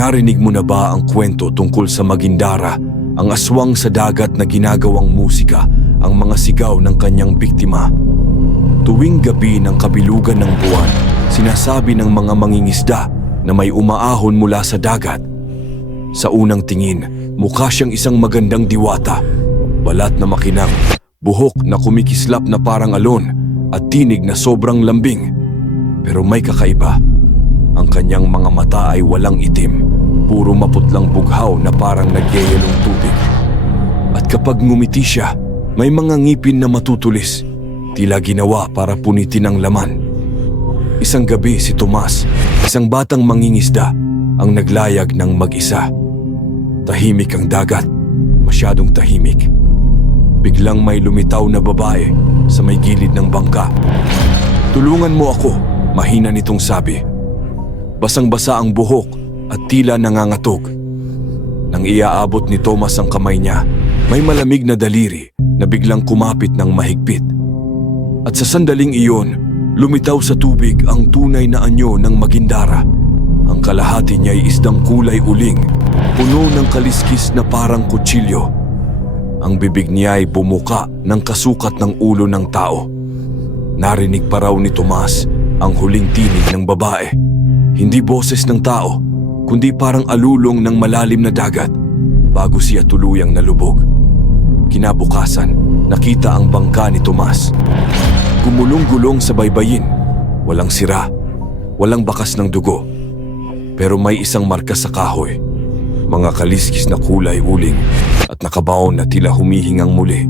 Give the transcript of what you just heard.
Narinig mo na ba ang kwento tungkol sa Magindara, ang aswang sa dagat na ginagawang musika, ang mga sigaw ng kanyang biktima? Tuwing gabi ng kabilugan ng buwan, sinasabi ng mga mangingisda na may umaahon mula sa dagat. Sa unang tingin, mukha siyang isang magandang diwata. Balat na makinang, buhok na kumikislap na parang alon, at tinig na sobrang lambing. Pero may kakaiba. Ang kanyang mga mata ay walang itim, puro maputlang bughaw na parang nagyayalong tubig. At kapag ngumiti siya, may mga ngipin na matutulis, tila ginawa para punitin ang laman. Isang gabi si Tomas, isang batang mangingisda, ang naglayag ng mag-isa. Tahimik ang dagat, masyadong tahimik. Biglang may lumitaw na babae sa may gilid ng bangka. Tulungan mo ako, mahina nitong sabi. Basang-basa ang buhok at tila nangangatog. Nang iaabot ni Thomas ang kamay niya, may malamig na daliri na biglang kumapit ng mahigpit. At sa sandaling iyon, lumitaw sa tubig ang tunay na anyo ng Magindara. Ang kalahati niya ay isdang kulay uling, puno ng kaliskis na parang kutsilyo. Ang bibig niya ay bumuka ng kasukat ng ulo ng tao. Narinig pa raw ni Tomas ang huling tinig ng babae. Hindi boses ng tao, kundi parang alulong ng malalim na dagat bago siya tuluyang nalubog. Kinabukasan, nakita ang bangka ni Tomas. Gumulong-gulong sa baybayin, walang sira, walang bakas ng dugo. Pero may isang marka sa kahoy, mga kaliskis na kulay uling at nakabaon na tila humihingang muli.